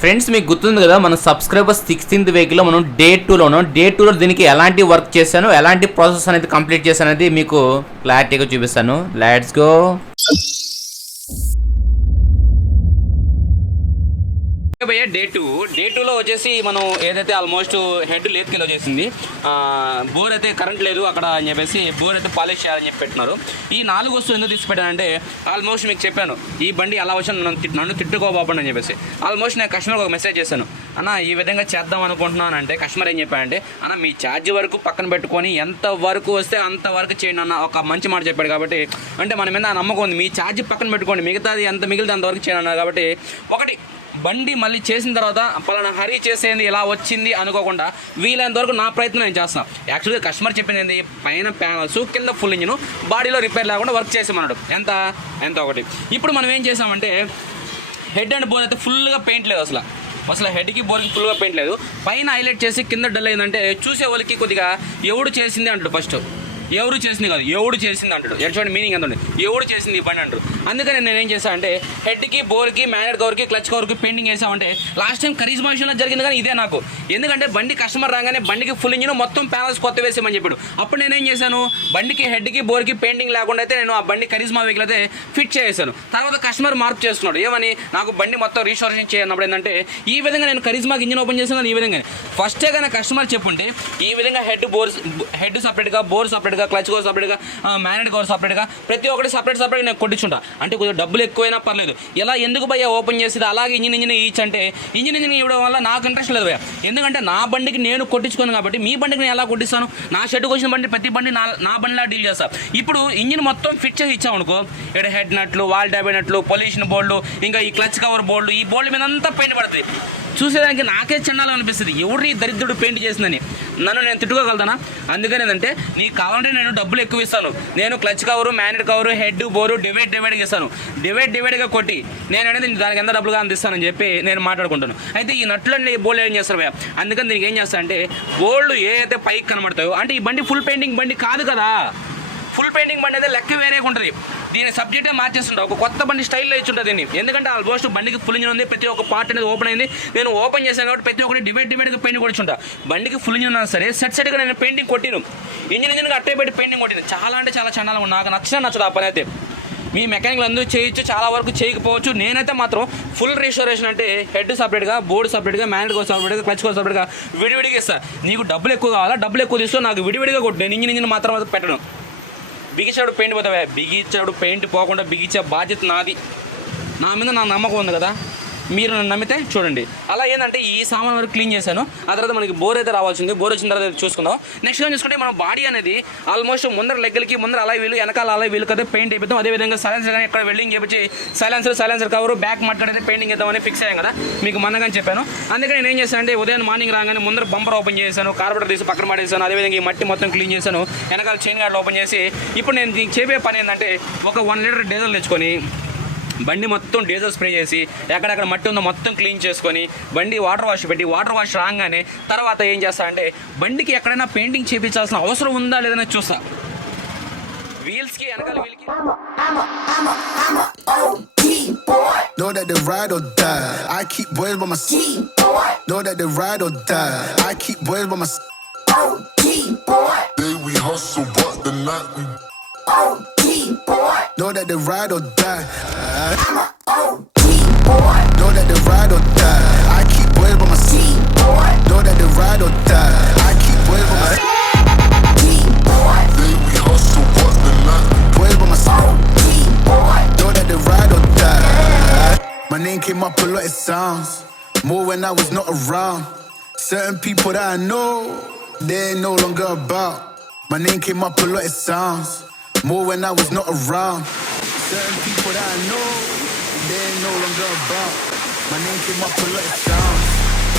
Friends మీకు గుర్తుంది కదా మన సబ్స్క్రైబర్స్ 16th వీక్లో మనం డే 2లో దీనికి ఎలాంటి వర్క్ చేశాను, ఎలాంటి ప్రాసెస్ అనేది కంప్లీట్ చేశాను అనేది మీకు క్లారిటీగా చూపిస్తాను. Let's go. భయ్య డే 2లో వచ్చేసి మనం ఏదైతే ఆల్మోస్ట్ హెడ్ లేత్కెళ్ళి వచ్చేసింది, బోర్ అయితే కరెంట్ లేదు అక్కడ అని చెప్పేసి బోర్ అయితే పాలిష్ చేయాలని చెప్పి పెట్టినారు. ఈ 4 వస్తువులు ఎందుకు తీసి పెట్టానంటే ఆల్మోస్ట్ మీకు చెప్పాను ఈ బండి అలా వచ్చి నన్ను తిట్టుకోబాపండి అని చెప్పేసి. ఆల్మోస్ట్ నేను కస్టమర్కి ఒక మెసేజ్ చేశాను, అన్న ఈ విధంగా చేద్దాం అనుకుంటున్నాను అంటే కస్టమర్ ఏం చెప్పాడంటే, అన్న మీ ఛార్జ్ వరకు పక్కన పెట్టుకొని ఎంత వరకు వస్తే అంత వరకు చేయండి అన్న ఒక మంచి మాట చెప్పాడు. కాబట్టి అంటే మన మీద నమ్మకం ఉంది, మీ ఛార్జ్ పక్కన పెట్టుకోండి మిగతాది ఎంత మిగిలితే అంతవరకు చేయండి అన్నారు. కాబట్టి ఒకటి బండి మళ్ళీ చేసిన తర్వాత పలానా హరీ చేసేది ఇలా వచ్చింది అనుకోకుండా వీలైనంతవరకు నా ప్రయత్నం నేను చేస్తాను. యాక్చువల్గా కస్టమర్ చెప్పింది ఏంది, పైన ప్యానల్స్ కింద ఫుల్ ఇంజిన్ బాడీలో రిపేర్ లేకుండా వర్క్ చేసామన్నాడు. ఎంత ఒకటి. ఇప్పుడు మనం ఏం చేసామంటే హెడ్ అండ్ బోర్ అయితే ఫుల్గా పెయింట్ లేదు, అసలు హెడ్కి బోర్కి ఫుల్గా పెయింట్ లేదు. పైన హైలైట్ చేసి కింద డల్ అయిందంటే చూసే వాళ్ళకి కొద్దిగా ఎవడు చేసింది అంటాడు. ఫస్ట్ ఎవరు చేసింది కాదు, ఎవడు చేసింది అంటాడు. ఎటువంటి మీనింగ్ ఎంత ఉంది, ఎవడు చేసింది ఈ బండి అంటారు. అందుకని నేను ఏం చేశాను అంటే హెడ్కి బోర్కి మ్యానెట్ కవర్కి క్లచ్ కవర్కి పెయింటింగ్ వేసామంటే లాస్ట్ టైం కరిజ్మా విషయంలో జరిగింది కానీ ఇదే నాకు. ఎందుకంటే బండి కస్టమర్ రాగానే బండికి ఫుల్ ఇంజిన్ మొత్తం ప్యానల్స్ కొత్త వేసామని చెప్పాడు. అప్పుడు నేనేం చేశాను, బండికి హెడ్కి బోర్కి పెయింటింగ్ లేకుండా అయితే నేను ఆ బండి కరిజ్మా వెహికల్ అయితే ఫిట్ చేశాను. తర్వాత కస్టమర్ మార్పు చేస్తున్నాడు, ఏమని నాకు బండి మొత్తం రీస్టోరేషన్ చేయనప్పుడు ఏంటంటే ఈ విధంగా నేను కరిజ్మాకి ఇంజిన్ ఓపెన్ చేశాను. ఈ విధంగా ఫస్టే కానీ కస్టమర్ చెప్పుంటే ఈ విధంగా హెడ్ సపరేట్గా, బోర్ సపరేట్గా, క్లచ్ కవర్ సపరేట్గా, మ్యాగ్నెట్ కవర్ సపరేట్గా ప్రతి ఒక్కటి సపరేట్ నేను కొట్టించుంటా. అంటే కొద్దిగా డబ్బులు ఎక్కువైనా పర్లేదు. ఇలా ఎందుకు భయ్యా ఓపెన్ చేసేది అలాగే ఇంజిన్ ఈచ్ అంటే ఇంజిన్ ఇవ్వడం వల్ల నాకు ఇంట్రెస్ట్ లేదు భయ్యా. ఎందుకంటే నా బండికి నేను కొట్టించుకోను కాబట్టి మీ బండికి నేను ఎలా కొట్టిస్తాను. నా షెడ్కి వచ్చిన బండి ప్రతి బండి నా బండిలా డీల్ చేస్తాను. ఇప్పుడు ఇంజిన్ మొత్తం ఫిట్ చేసి ఇచ్చామనుకో, ఇక్కడ హెడ్ నట్లు, వాల్ ట్యాబ్ నట్లు, పొల్యూషన్ బోర్డు, ఇంకా ఈ క్లచ్ కవర్ బోర్డు, ఈ బోర్డు మీద అంతా పెయింట్ పడుతుంది. చూసేదానికి నాకే చండాలం అనిపిస్తుంది, ఎవరి దరిద్రుడు పెయింట్ చేసిందని. నన్ను నేను తిట్టుకోగలుగుతానా? అందుకని ఏంటంటే నీకు కావాలంటే నేను డబ్బులు ఎక్కువ ఇస్తాను. నేను clutch cover, magnet cover, head, bore డివైడ్గా ఇస్తాను. డివైడ్గా కొట్టి నేను అనేది దానికి ఎంత డబ్బులుగా అందిస్తానని చెప్పి నేను మాట్లాడుకుంటాను. అయితే ఈ నట్లన్నీ బోల్డ్ ఏం చేస్తారు భయ్యా, అందుకని దీనికి ఏం చేస్తా అంటే బోల్డ్ ఏ అయితే పైకి కనబడతాయో, అంటే ఈ బండి ఫుల్ పెయింటింగ్ బండి కాదు కదా, ఫుల్ పెయింటింగ్ బండి అయితే లెక్క వేరేగా ఉంటుంది. దీని సబ్జెక్టే మార్చేస్తుంటా, ఒక కొత్త బండి స్టైల్లో ఇచ్చుంటుంది దీన్ని. ఎందుకంటే ఆల్మోస్ట్ బండికి ఫుల్ ఇంజిన్ ఉంది, ప్రతి ఒక్క పార్ట్ అనేది ఓపెన్ అయింది. నేను ఓపెన్ చేశాను కాబట్టి ప్రతి ఒక్కటి డివైడ్గా పెయింటింగ్ కొట్టించుంటా. బండికి ఫుల్ ఇంజిన్ ఉన్నా సరే సెట్గా నేను పెయింటింగ్ కొట్టిను, ఇంజిన్గా అట్టే పెట్టి పెయింటింగ్ కొట్టిను. చాలా అంటే చాలా చండాలం, నాకు నచ్చదు ఆ పని అయితే. మీ మెకానిక్లు అందరూ చేయొచ్చు, చాలా వరకు చేయకపోవచ్చు. నేనైతే మాత్రం ఫుల్ రీస్టోరేషన్ అంటే హెడ్ సపరేట్గా, బోర్డు సపరేట్గా, మ్యాగ్నెట్ కవర్ సపరేట్గా, క్లచ్ కవర్ సపరేట్గా విడివిడిగా ఇస్తాను. నీకు డబ్బులు ఎక్కువ కావాలా, డబ్బులు ఎక్కువ తీసుకో, నాకు విడివిడిగా కొట్టు. నేను ఇంజిన్ మాత్రం పెట్టను. బిగించాడు పెయింట్ పోతావా, బిగించాడు పెయింట్ పోకుండా బిగించే బాధ్యత నాది. నా మీద నా నమ్మకం ఉంది కదా, మీరు నన్ను నమ్మితే చూడండి. అలా ఏంటంటే ఈ సామాన్ వరకు క్లీన్ చేశాను. ఆ తర్వాత మనకి బోర్ అయితే రావాల్సింది, బోర్ వచ్చిన తర్వాత చూసుకుందాం. నెక్స్ట్ టైం చూసుకుంటే మన బాడీ అనేది ఆల్మోస్ట్ ముందర లెగ్గలకి ముందర అలా వీలు, వెనకాల అలా వీలు కదా పెయింట్ అయిపోతాం. అదేవిధంగా సైలెన్సర్ కానీ ఇక్కడ వెల్డింగ్ చేపించి సైలెన్సర్ కవర్, బ్యాక్ మట్టు అయితే పెయింటింగ్ ఇద్దామని ఫిక్స్ అయ్యాం కదా, మీకు మొన్నగానే చెప్పాను. అందుకని నేను ఏం చేశాను అంటే ఉదయం మార్నింగ్ రాగానే ముందర బంపర్ ఓపెన్ చేశాను, కార్బోరేటర్ తీసి పక్కన పడేసాను. అదేవిధంగా ఈ మట్టి మొత్తం క్లీన్ చేశాను, వెనకాల చైన్ గార్డ్ ఓపెన్ చేసి. ఇప్పుడు నేను దీనికి చెప్పే పని ఏంటంటే ఒక 1 లీటర్ డీజిల్ తెచ్చుకొని బండి మొత్తం డీజిల్ స్ప్రే చేసి ఎక్కడెక్కడ మట్టి ఉందో మొత్తం క్లీన్ చేసుకొని బండి వాటర్ వాష్ పెట్టి, వాటర్ వాష్ రాగానే తర్వాత ఏం చేస్తా అంటే బండికి ఎక్కడైనా పెయింటింగ్ చేయించాల్సిన అవసరం ఉందా లేదని చూస్తా. వీల్స్కి వెనకాల వీల్కి know that they ride or die. I keep boys by my side. Know that they ride or die. I keep boys by my side. Day we hustle, but the night we know that they ride or die. I'm a OG boy. Know that they ride or die. I keep boys by my side. Know that they ride or die. I keep boys by my side. Day we hustle, but the night we boys by my side. Know that they ride or die. My name came up a lot, it sounds more when I was not around. Certain people that I know, they ain't no longer about. My name came up a lot, it sounds more when I was not around. Certain people that I know, they ain't no longer about. My name came up a lot, it sounds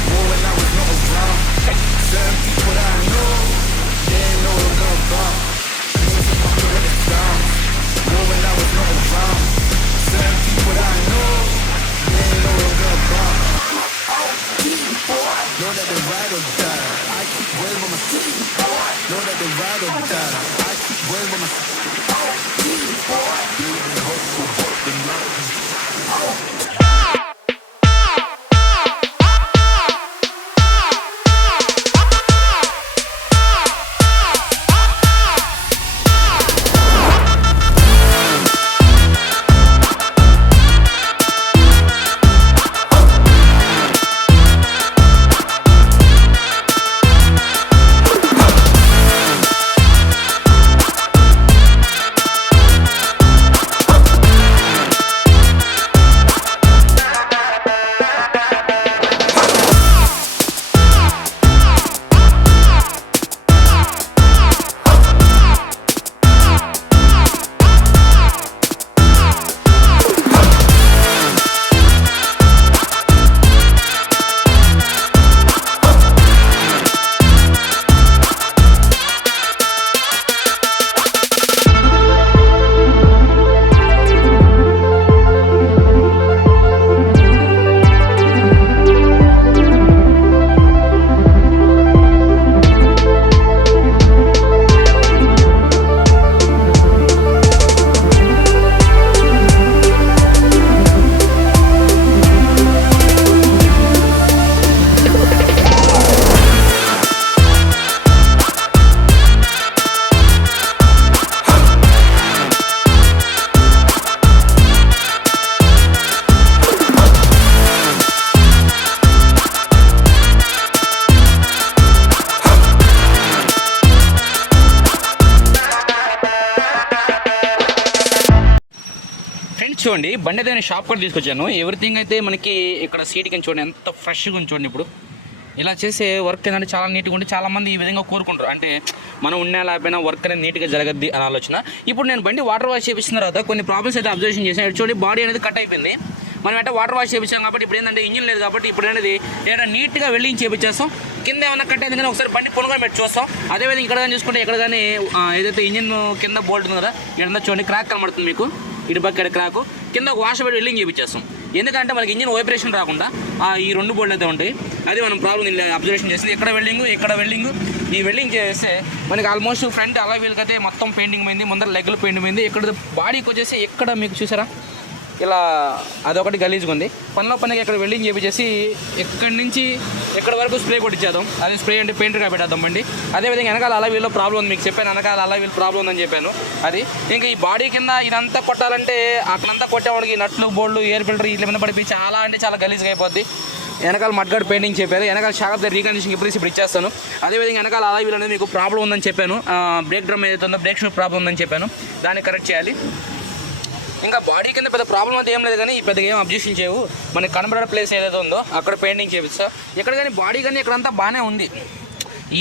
more when I was not around. Certain people that I know, they ain't no longer about. My name came up a lot, it sounds more when I was not around. Certain people that I know, they ain't no longer about. Know that they ride or die. I keep well by my city. Know that they ride or die. I keep well by my city. Hustle, but the night ఇదిగోండి బండి అయితే నేను shop కూడా తీసుకొచ్చాను. Everything అయితే మనకి ఇక్కడ seat కింద చూడండి ఎంత ఫ్రెష్గా ఉంది చూడండి. ఇప్పుడు ఇలా చేసే వర్క్ ఏంటంటే చాలా నీట్గా ఉండి చాలామంది ఈ విధంగా కోరుకుంటారు. అంటే మనం ఉన్నా లేకపోయినా వర్క్ అనేది నీట్గా జరగద్ది అని ఆలోచన. ఇప్పుడు నేను బండి వాటర్ వాష్ చేయించిన తర్వాత కొన్ని ప్రాబ్లమ్స్ అయితే అబ్జర్వేషన్ చేశాను. చూడండి బాడీ అనేది కట్ అయిపోయింది. మనం అంటే వాటర్ వాష్ చేయించాం కాబట్టి ఇప్పుడు ఏంటంటే ఇంజిన్ లేదు కాబట్టి ఇప్పుడు అనేది ఏదైనా నీట్గా వెల్డింగ్ చేయించేస్తాం. కింద ఏమైనా కట్ అయింది కానీ ఒకసారి బండి పొనుకొని పెట్టి చూస్తాం. అదేవిధంగా ఇక్కడ కానీ చూసుకుంటే ఎక్కడ కానీ ఏదైతే ఇంజిన్ కింద బోల్ట్ ఉంది కదా ఇక్కడ చూడండి క్రాక్ కనబడుతుంది మీకు. ఇటు పక్క క్రాకు కింద ఒక వాష్ పెట్టి వెల్డింగ్ చేయించేస్తాం. ఎందుకంటే మనకి ఇంజిన్ వైబ్రేషన్ రాకుండా ఈ 2 బోల్డ్ అయితే ఉంటాయి. అది మనం ప్రాబ్లం అబ్జర్వేషన్ చేస్తుంది. ఇక్కడ వెల్డింగ్ ఈ వెల్డింగ్ చేస్తే మనకి ఆల్మోస్ట్ ఫ్రంట్ అలా వీళ్ళకైతే మొత్తం పెయింటింగ్ పోయింది. ముందర లెగ్లు పెయింటింగ్ పోయింది. ఇక్కడ బాడీకి వచ్చేసి ఎక్కడ మీకు చూసారా ఇలా అదొకటి గలీజ్గా ఉంది. పనిగా ఇక్కడ వెల్డింగ్ చేపించేసి ఎక్కడి నుంచి ఎక్కడి వరకు స్ప్రే కొట్టించేద్దాం. అది స్ప్రే అంటే పెయింట్గా పెట్టేద్దాం బండి. అదేవిధంగా వెనకాల అలా వీళ్ళు ప్రాబ్లం ఉంది మీకు చెప్పాను. వెనకాల అలా వీళ్ళు ప్రాబ్లం ఉందని చెప్పాను. అది ఇంకా ఈ బాడీ కింద ఇదంతా కొట్టాలంటే అక్కడంతా కొట్టేవాడికి నట్లు బోల్డ్ ఎయిర్ ఫిల్టర్ ఇట్లా మీద పడిపోయి చాలా గలీజ్గా అయిపోద్ది. వెనకాల మడ్గాడ్ పెయింటింగ్ చెప్పారు. వెనకాల షాక్ రీకండిషన్ ఇప్పుడు ఇచ్చేస్తాను. అదేవిధంగా వెనకాల అలా వీళ్ళు అనేది మీకు ప్రాబ్లం ఉందని చెప్పాను. బ్రేక్ డ్రమ్ ఏదైతే ఉందో బ్రేక్ షూ ప్రాబ్లం ఉందని చెప్పాను. దాన్ని కరెక్ట్ చేయాలి. ఇంకా బాడీ కింద పెద్ద ప్రాబ్లం అయితే ఏం లేదు కానీ పెద్దగా ఏం అబ్జెక్షన్ చేయవు. మనకి కనబడే ప్లేస్ ఏదైతే ఉందో అక్కడ పెయింటింగ్ చేపిస్తా. ఎక్కడ కానీ బాడీ కానీ ఇక్కడంతా బాగానే ఉంది.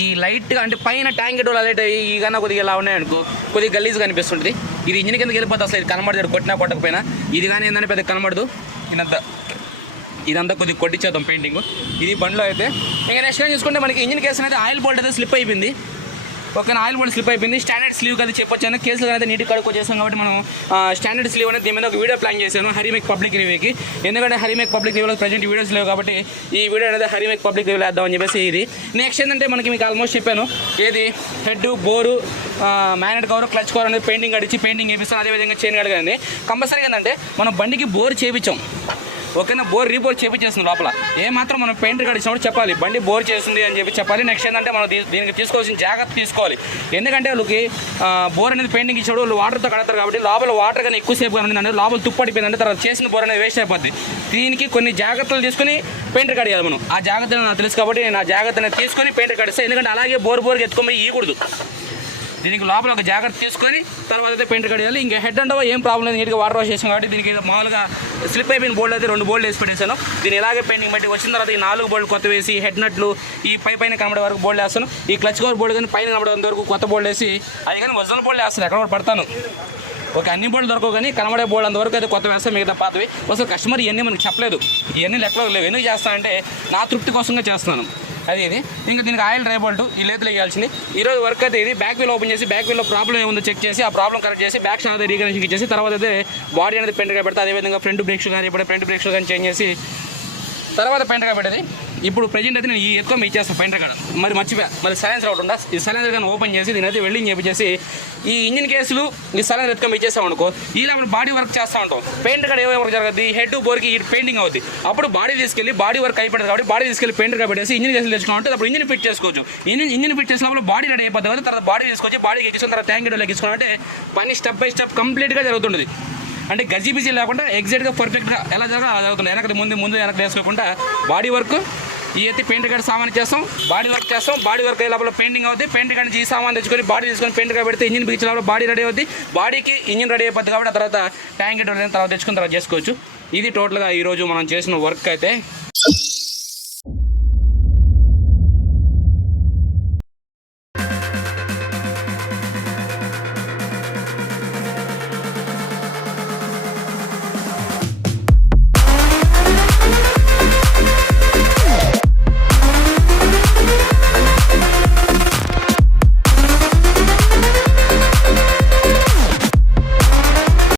ఈ లైట్గా అంటే పైన ట్యాంక్ డోర్ లైట్ అయ్యి ఈ కన్నా కొద్దిగా ఇలా ఉన్నాయనుకో కొద్దిగా గలీజ్గా అనిపిస్తుంటుంది. ఇది ఇంజిన్ కిందకి వెళ్ళిపోతే అసలు ఇది కనబడదు. కొట్టినా కొట్టకపోయినా ఇది కానీ ఏంటంటే పెద్ద కనబడదు. ఇదంతా కొద్దిగా కొట్టించేద్దాం పెయింటింగ్. ఇది బండ్లో అయితే ఇంకా నెక్స్ట్ టైం చూసుకుంటే మనకి ఇంజిన్ కేసు అయితే ఆయిల్ బోల్ట్ అయితే స్లిప్ అయిపోయింది. ఓకేనా ఆయిల్ బోల్ట్ స్లిప్ అయిపోయింది. స్టాండర్డ్ స్లీవ్ కదా చెప్పొచ్చాను. కేసులు అయితే నీట్గా కడుక్కొచ్చేసాం కాబట్టి మనం స్టాండర్డ్ స్లీవ్ అనేది దీని మీద ఒక వీడియో ప్లాన్ చేశాను హరిమేక్ పబ్లిక్ రివ్యూకి. ఎందుకంటే హరిమేక్ పబ్లిక్ రివ్యూలో ప్రజెంట్ వీడియోస్ లేవు కాబట్టి ఈ వీడియో అనేది హరిమేక్ పబ్లిక్ రివ్యూలో వేద్దామని చెప్పేసి ఇది. నెక్స్ట్ ఏంటంటే మనకి మీకు ఆల్మోస్ట్ చెప్పాను ఏది head bore magnet cover clutch cover అనేది పెయింటింగ్ అడిచి పెయింటింగ్ చేపిస్తాను. అదేవిధంగా చైన్ కడగండి. కంపల్సరీగా ఏంటంటే మనం బండికి బోర్ చేయించాం. ఓకేనా బోర్ రీబోర్ చేపించేస్తుంది లోపల. ఏమాత్రం మనం పెయింటర్ కడిచినప్పుడు చెప్పాలి బండి బోర్ చేస్తుంది అని చెప్పాలి. నెక్స్ట్ ఏంటంటే మనం దీనికి తీసుకోవాల్సిన జాగ్రత్త తీసుకోవాలి. ఎందుకంటే వాళ్ళకి బోర్ అనేది పెయింటింగ్ ఇచ్చాడు వాళ్ళు వాటర్తో కడతారు కాబట్టి లోపల వాటర్ కానీ ఎక్కువసేపు కానీ లోపల తుప్పడిపోయిందంటే తర్వాత చేసిన బోర్ అనేది వేస్ట్ అయిపోద్ది. దీనికి కొన్ని జాగ్రత్తలు తీసుకుని పెయింటర్ కడియాలి మనం. ఆ జాగ్రత్తలు నాకు తెలుసు కాబట్టి నేను ఆ జాగ్రత్తను తీసుకొని పెయింటర్ కడిస్తాను. ఎందుకంటే అలాగే బోర్కి ఎత్తుకొని ఇవ్వకూడదు. దీనికి లోపల ఒక జాగ్రత్త తీసుకొని తర్వాత అయితే పెయింట్ కడియాలి. ఇంకా హెడ్ అండ్ ఏం ప్రాబ్లం లేదు. నీట్గా వాటర్ వాష్ చేసాం కాబట్టి దీనికి మామూలుగా స్లిప్ అయిపోయిన బోల్డ్ అయితే 2 బోల్డ్ వేసి పెట్టేశాను. దీన్ని ఇలాగే పెయింటింగ్ బట్టి వచ్చిన తర్వాత ఈ 4 బోల్డ్ కొత్త వేసి హెడ్ నట్లు ఈ పైన కనబడే వరకు బోల్డ్ వేస్తాను. ఈ క్లచ్ కవర్ బోల్డ్ కానీ పైన కనబడేంత వరకు కొత్త బోల్డ్ వేసి అది కానీ ఒరిజినల్ బోల్డ్ వేస్తాను. ఎక్కడ కూడా పడతాను. ఓకే అన్ని బోల్డ్ దొరకవు కానీ కనబడే బోల్డ్ అంతవరకు అయితే కొత్త వేస్తాం. మిగతా పాతవి అసలు కస్టమర్ ఇవన్నీ మనకు చెప్పలేదు. ఇవన్నీ లెక్కలో లేవు. ఎందుకు చేస్తానంటే నా తృప్తి కోసంగా చేస్తున్నాను. ఇది ఇంకా దీనికి ఆయిల్ డ్రై బోల్ట్ ఈ లేతులు వేయాల్సింది. ఈరోజు వర్క్ అయితే ఇది బ్యాక్ వీల్ ఓపెన్ చేసి బ్యాక్ వీల్లో ప్రాబ్లం ఏముందో చెక్ చేసి ఆ ప్రాబ్లం కరెక్ట్ చేసి బ్యాక్ షాక్ రీకనెక్షన్ ఇచ్చేసి తర్వాత అయితే బాడీ అనేది పెయింట్గా పెడతా. అదేవిధంగా ఫ్రంట్ బ్రేక్ షూ కానీ ఇప్పుడు ఫ్రంట్ బ్రేక్ షూ కానీ చేంజ్ చేసి తర్వాత పెయింట్గా పెట్టేది. ఇప్పుడు ప్రజెంట్ అయితే నేను ఈ ఎక్కువ ఇచ్చేస్తాను పెయింటర్ కాడ. మరి మర్చిపోయా మరి సైలెన్సర్ ఒకటి ఉందా ఈ సైలెన్సర్ కానీ ఓపెన్ చేసి దీని అయితే వెల్డింగ్ చేపించేసి ఈ ఇంజిన్ కేసులు ఈ సైలెన్సర్ ఎత్తుకొని ఇచ్చేస్తాం అనుకో ఇలా మనం బాడీ వర్క్ చేస్తూ ఉంటాం. పెయింటర్ కాడ ఏమో వర్క్ జరగదు. ఈ హెడ్ బోర్కి ఈ పెయింటింగ్ అవుతుంది. అప్పుడు బాడీ తీసుకెళ్ళి బాడీ వర్క్ అయిపోతుంది కాబట్టి బాడీ తీసుకెళ్ళి పెయింటర్గా పెట్టేసి ఇంజిన్ కేసులు తెచ్చుకుంటే అప్పుడు ఇంజిన్ ఫిట్ చేసుకోవచ్చు. ఇంజిన్ ఫిట్ చేసినప్పుడు బాడీ రెడీ అయిపోతుంది కదా. తర్వాత బాడీ తీసుకొచ్చి బాడీకి ఎక్కించుకున్న తర్వాత ట్యాంక్ డోర్లోకి ఎక్కించుకుంటే పని స్టెప్ బై స్టెప్ కంప్లీట్గా జరుగుతుంది. అంటే గజిబిజీ లేకుండా ఎగ్జాక్ట్గా పర్ఫెక్ట్గా ఎలా జరగాలో అలా జరుగుతుంది. వెనక ముందు వెనక వేసుకోకుండా బాడీ వర్క్ ఈ అయితే పెయింట్ కాడ సామాన్ చేస్తాం. బాడీ వర్క్ చేస్తాం. బాడీ వర్క్ అయ్యే లోపల పెయింటింగ్ అవుతుంది. పెయింట్ కాడ ఈ సామాన్ తెచ్చుకొని బాడీ తీసుకొని పెయింట్గా పెడితే ఇంజిన్ బిగించిన లోపల బాడీ రెడీ అవుతుంది. బాడీకి ఇంజిన్ రెడీ అయిపోతుంది కాబట్టి ఆ తర్వాత ట్యాంక్ తర్వాత తెచ్చుకుని తర్వాత చేసుకోవచ్చు. ఇది టోటల్గా ఈరోజు మనం చేసిన వర్క్ అయితే.